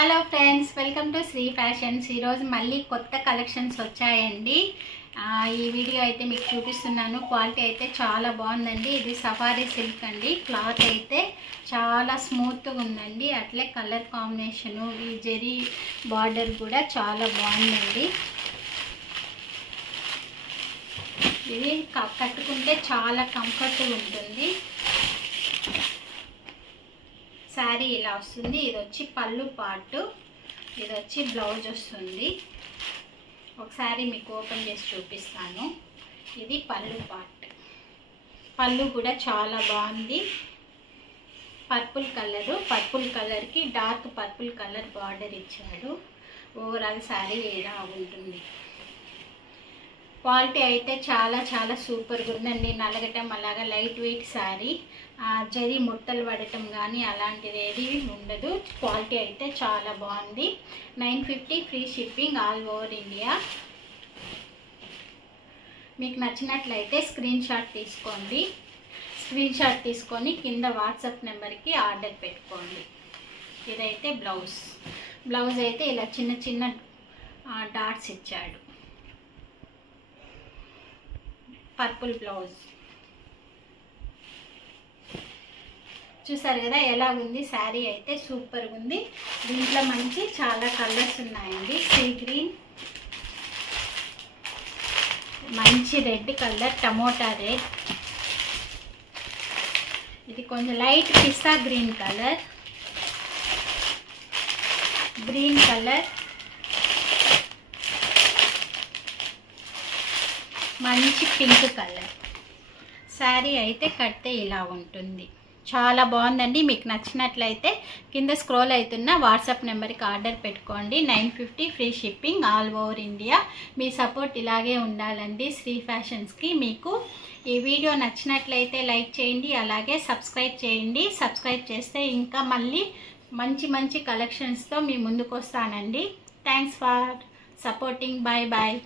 Hello friends, welcome to Shri fashions. ఈరోజు మళ్ళీ కొత్త కలెక్షన్స్ వచ్చాయండి. ఈ వీడియో అయితే మీకు చూపిస్తున్నాను. క్వాలిటీ అయితే చాలా బాగుందండి. ఇది సఫారీ సిల్క్ అండి. క్లాత్ అయితే చాలా స్మూత్గా ఉందండి. అట్లే కలర్ కాంబినేషను, ఈ జెరీ బార్డర్ కూడా చాలా బాగుందండి. ఇది కట్టుకుంటే చాలా కంఫర్ట్గా ఉంటుంది. శారీ ఇలా వస్తుంది. ఇది వచ్చి పళ్ళు పార్ట్, ఇది వచ్చి బ్లౌజ్ వస్తుంది. ఒకసారి మీకు ఓపెన్ చేసి చూపిస్తాను. ఇది పళ్ళు పార్ట్. పళ్ళు కూడా చాలా బాగుంది. పర్పుల్ కలరు, పర్పుల్ కలర్కి డార్క్ పర్పుల్ కలర్ బార్డర్ ఇచ్చాడు. ఓవరాల్ శారీ ఇలా ఉంటుంది. క్వాలిటీ అయితే చాలా సూపర్గా ఉందండి. నలగటం అలాగా లైట్ వెయిట్ శారీ, జరీ ముట్టలు పడటం కానీ అలాంటిది ఏది ఉండదు. క్వాలిటీ అయితే చాలా బాగుంది. 950 free shipping all over India. మీకు నచ్చినట్లయితే స్క్రీన్ షాట్ తీసుకోండి. స్క్రీన్ షాట్ తీసుకొని కింద వాట్సాప్ నెంబర్కి ఆర్డర్ పెట్టుకోండి. ఇదైతే బ్లౌజ్ అయితే ఇలా చిన్న డాట్స్ ఇచ్చాడు. పర్పుల్ బ్లౌజ్ చూసారు కదా ఎలా ఉంది. శారీ అయితే సూపర్గా ఉంది. దీంట్లో మంచి చాలా కలర్స్ ఉన్నాయండి. సీ గ్రీన్, మంచి రెడ్ కలర్, టమోటా రెడ్, ఇది కొంచెం లైట్ పిస్తా గ్రీన్ కలర్, గ్రీన్ కలర్, మంచి పింక్ కలర్. శారీ అయితే కడితే ఇలా ఉంటుంది. చాలా బాగుందండి. మీకు నచ్చినట్లయితే కింద స్క్రోల్ అవుతున్న వాట్సాప్ నెంబర్కి ఆర్డర్ పెట్టుకోండి. 950 free shipping all over India. మీ సపోర్ట్ ఇలాగే ఉండాలండి శ్రీ ఫ్యాషన్స్కి. మీకు ఈ వీడియో నచ్చినట్లయితే లైక్ చేయండి, అలాగే సబ్స్క్రైబ్ చేయండి. సబ్స్క్రైబ్ చేస్తే ఇంకా మళ్ళీ మంచి కలెక్షన్స్తో మీ ముందుకు వస్తానండి. Thanks for supporting. బాయ్.